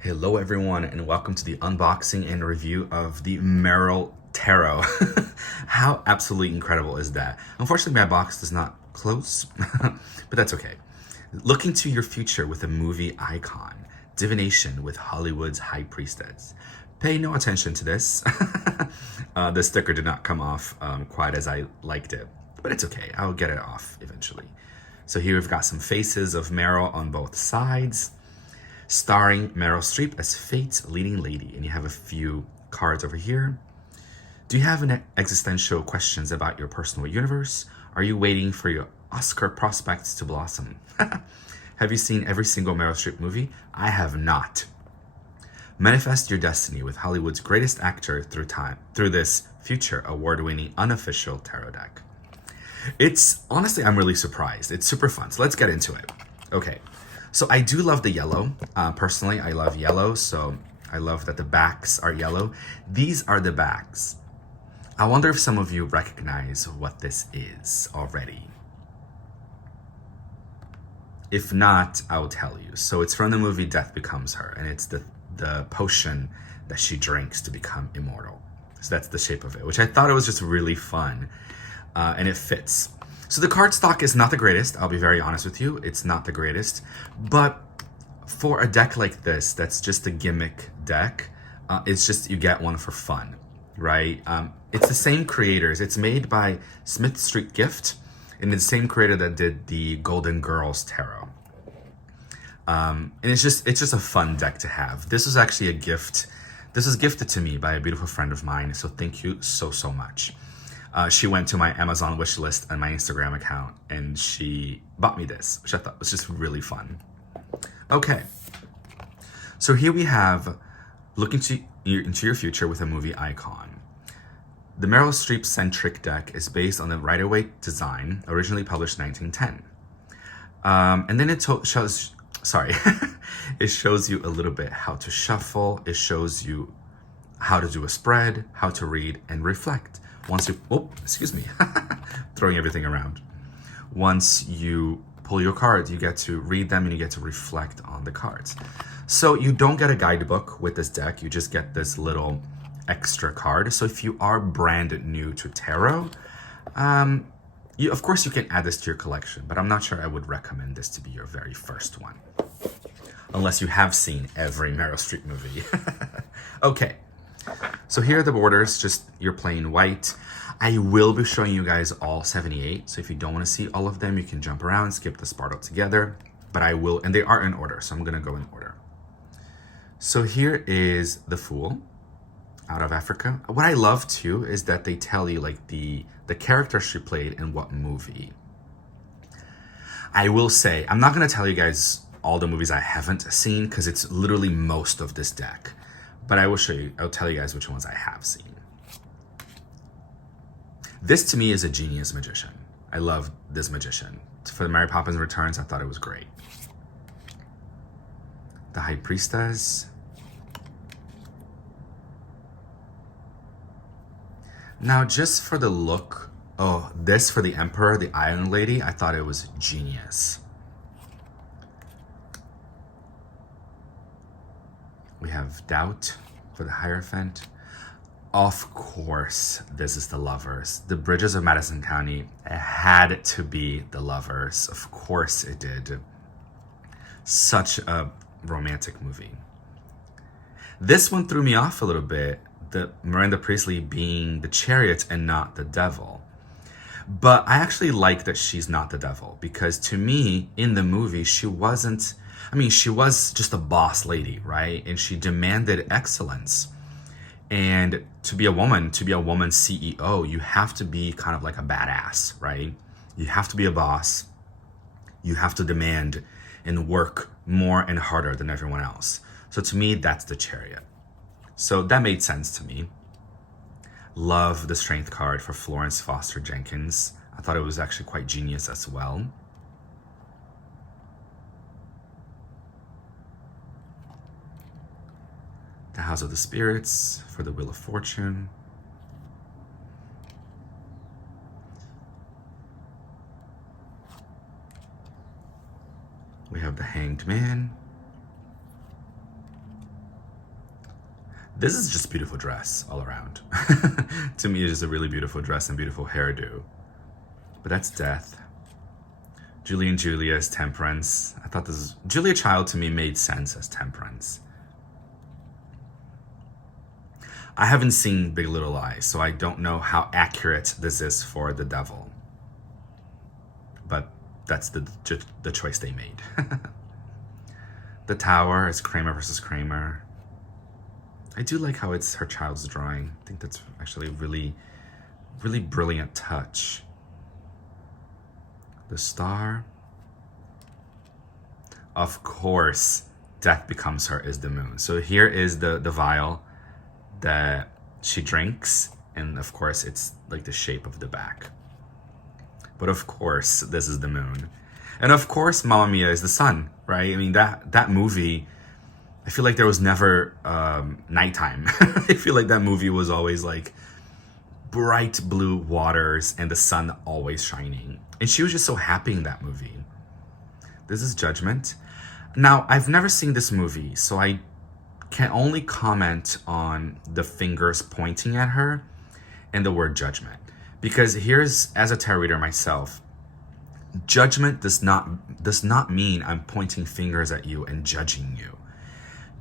Hello everyone and welcome to the unboxing and review of the Meryl Tarot. How absolutely incredible is that? Unfortunately my box does not close, but that's okay. Looking to your future with a movie icon. Divination with Hollywood's High Priestess. Pay no attention to this. The sticker did not come off quite as I liked it, but it's okay. I'll get it off eventually. So here we've got some faces of Meryl on both sides, starring Meryl Streep as Fate's leading lady. And you have a few cards over here. Do you have an existential questions about your personal universe? Are you waiting for your Oscar prospects to blossom? Have you seen every single Meryl Streep movie? I have not. Manifest your destiny with Hollywood's greatest actor through time, through this future award-winning unofficial tarot deck. It's honestly, I'm really surprised. It's super fun. So let's get into it. Okay. So I do love the yellow. Personally, I love yellow. So I love that the backs are yellow. These are the backs. I wonder if some of you recognize what this is already. If not, I will tell you. So it's from the movie Death Becomes Her, and it's the potion that she drinks to become immortal. So that's the shape of it, which I thought it was just really fun, and it fits. So the card stock is not the greatest, I'll be very honest with you. It's not the greatest, but for a deck like this, that's just a gimmick deck, it's just, you get one for fun, right? It's the same creators. It's made by Smith Street Gift, and it's the same creator that did the Golden Girls Tarot. And it's just a fun deck to have. This was actually a gift. This was gifted to me by a beautiful friend of mine, so thank you so much. She went to my Amazon wish list and my Instagram account, and she bought me this, which I thought was just really fun. Okay, so here we have looking into your future with a movie icon. The Meryl Streep-centric deck is based on the Rider-Waite design, originally published 1910. And then it shows, sorry, it shows you a little bit how to shuffle. It shows you how to do a spread, how to read and reflect. Once you, oh, excuse me, throwing everything around. Once you pull your cards, you get to read them and you get to reflect on the cards. So you don't get a guidebook with this deck, you just get this little extra card. So if you are brand new to tarot, of course you can add this to your collection, but I'm not sure I would recommend this to be your very first one. Unless you have seen every Meryl Streep movie. Okay. So here are the borders, just your plain white. I will be showing you guys all 78. So if you don't want to see all of them, you can jump around, skip this part altogether. But I will, and they are in order, so I'm going to go in order. So here is the Fool out of Africa. What I love too is that they tell you like the character she played in what movie. I will say, I'm not going to tell you guys all the movies I haven't seen because it's literally most of this deck. But I will show you, I'll tell you guys which ones I have seen. This to me is a genius magician. I love this magician. For the Mary Poppins Returns, I thought it was great. The High Priestess. Now just for the look, oh, this for the Emperor, the Iron Lady, I thought it was genius. We have Doubt for the Hierophant. Of course, this is the Lovers. The Bridges of Madison County, it had to be the Lovers. Of course it did. Such a romantic movie. This one threw me off a little bit, the Miranda Priestly being the Chariot and not the Devil. But I actually like that she's not the devil, because to me, in the movie, she wasn't, I mean, she was just a boss lady, right? And she demanded excellence. And to be a woman CEO, you have to be kind of like a badass, right? You have to be a boss. You have to demand and work more and harder than everyone else. So to me, that's the Chariot. So that made sense to me. Love the Strength card for Florence Foster Jenkins. I thought it was actually quite genius as well. The House of the Spirits for the Wheel of Fortune. We have the Hanged Man. This is just a beautiful dress all around. To me, it's just a really beautiful dress and beautiful hairdo. But that's death. Julie and Julia is temperance. I thought this is... Julia Child to me made sense as temperance. I haven't seen Big Little Lies, so I don't know how accurate this is for the devil. But that's the choice they made. The Tower is Kramer versus Kramer. I do like how it's her child's drawing. I think that's actually a really, really brilliant touch. The Star. Of course, Death Becomes Her is the moon. So here is the vial that she drinks. And of course, it's like the shape of the back. But of course, this is the moon. And of course, Mamma Mia is the sun, right? I mean, that movie... I feel like there was never nighttime. I feel like that movie was always like bright blue waters and the sun always shining. And she was just so happy in that movie. This is Judgment. Now, I've never seen this movie, so I can only comment on the fingers pointing at her and the word judgment. Because here's, as a tarot reader myself, judgment does not mean I'm pointing fingers at you and judging you.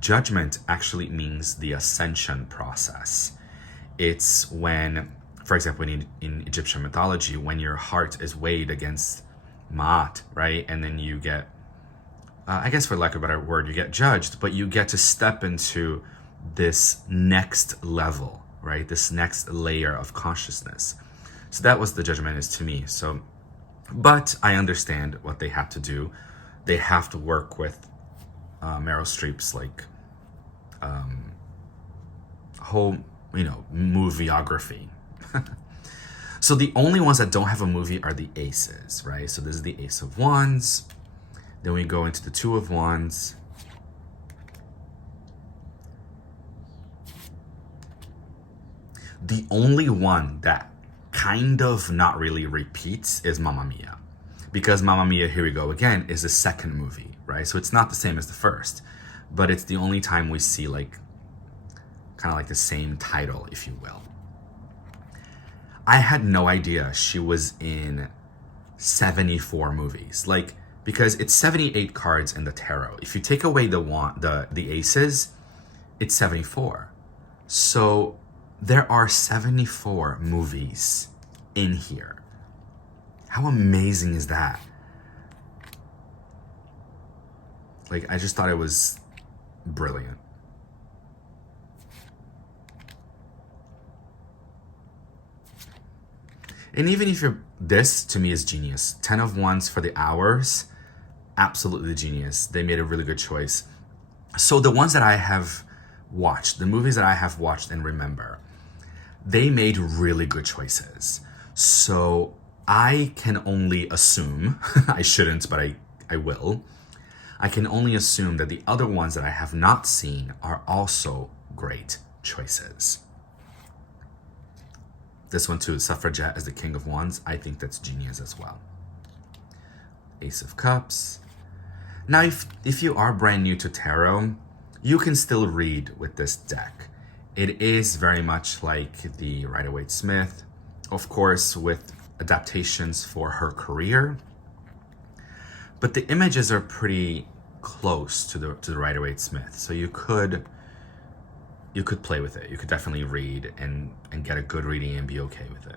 Judgment actually means the ascension process. It's when, for example, in Egyptian mythology, when your heart is weighed against Ma'at, right? And then you get, I guess for lack of a better word, you get judged, but you get to step into this next level, right? This next layer of consciousness. So that was the judgment is to me. So, but I understand what they have to do. They have to work with Meryl Streep's like whole, movieography. So the only ones that don't have a movie are the aces, right? So this is the Ace of Wands. Then we go into the Two of Wands. The only one that kind of not really repeats is Mamma Mia. Because Mamma Mia, here we go again, is the second movie, right? So it's not the same as the first, but it's the only time we see like, kind of like the same title, if you will. I had no idea she was in 74 movies. Like, because it's 78 cards in the tarot. If you take away the aces, it's 74. So there are 74 movies in here. How amazing is that? Like, I just thought it was brilliant. And even if this to me is genius. 10 of Wands for the hours, absolutely genius. They made a really good choice. So the ones that I have watched, the movies that I have watched and remember, they made really good choices. So I can only assume, I shouldn't, but I will. I can only assume that the other ones that I have not seen are also great choices. This one too, Suffragette as the King of Wands. I think that's genius as well. Ace of Cups. Now, if you are brand new to tarot, you can still read with this deck. It is very much like the Rider-Waite-Smith, of course, with adaptations for her career. But the images are pretty close to the Rider-Waite-Smith, so you could play with it. You could definitely read and get a good reading and be okay with it.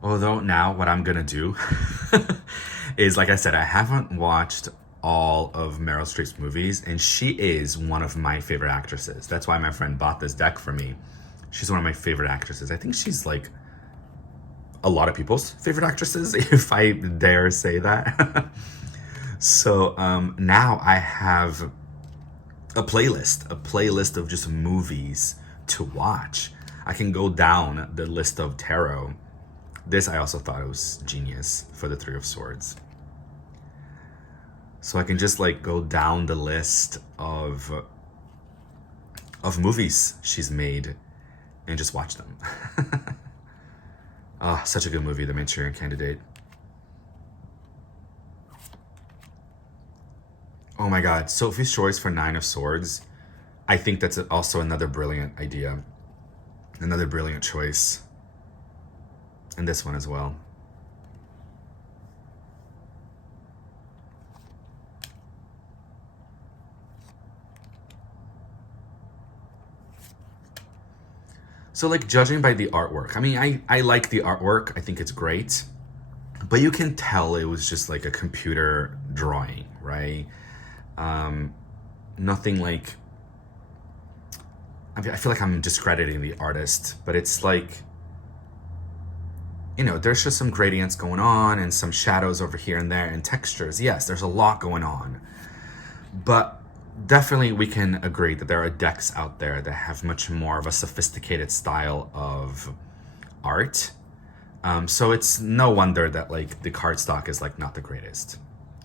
Although now what I'm gonna do is, like I said, I haven't watched all of Meryl Streep's movies, and she is one of my favorite actresses. That's why my friend bought this deck for me. She's one of my favorite actresses. I think she's like a lot of people's favorite actresses, if I dare say that. So now I have a playlist of just movies to watch. I can go down the list of tarot. This, I also thought it was genius for the Three of Swords. So I can just like go down the list of of movies she's made and just watch them. Ah, such a good movie, The Manchurian Candidate. Oh my God, Sophie's choice for 9 of Swords. I think that's also another brilliant idea. Another brilliant choice. And this one as well. So like judging by the artwork, I mean, I like the artwork. I think it's great. But you can tell it was just like a computer drawing, right? Nothing like, I feel like I'm discrediting the artist, but it's like, you know, there's just some gradients going on and some shadows over here and there and textures. Yes, there's a lot going on. But definitely we can agree that there are decks out there that have much more of a sophisticated style of art. So it's no wonder that like the cardstock is like not the greatest,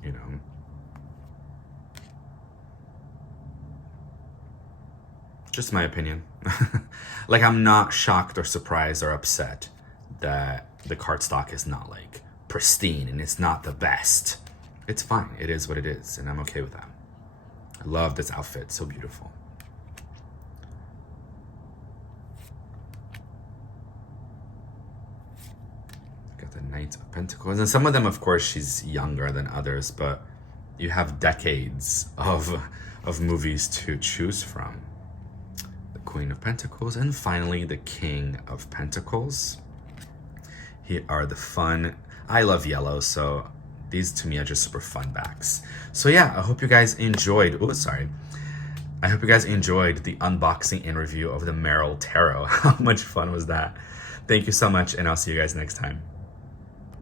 you know. Just my opinion. Like I'm not shocked or surprised or upset that the cardstock is not like pristine and it's not the best. It's fine. It is what it is, and I'm okay with that. I love this outfit. So beautiful. Got the Knight of Pentacles. And some of them, of course, she's younger than others, but you have decades of movies to choose from. The Queen of Pentacles. And finally, the King of Pentacles. Here are the fun... I love yellow, so... these to me are just super fun backs. So yeah, I hope you guys enjoyed. Oh, sorry. I hope you guys enjoyed the unboxing and review of the Meryl Tarot. How much fun was that? Thank you so much, and I'll see you guys next time.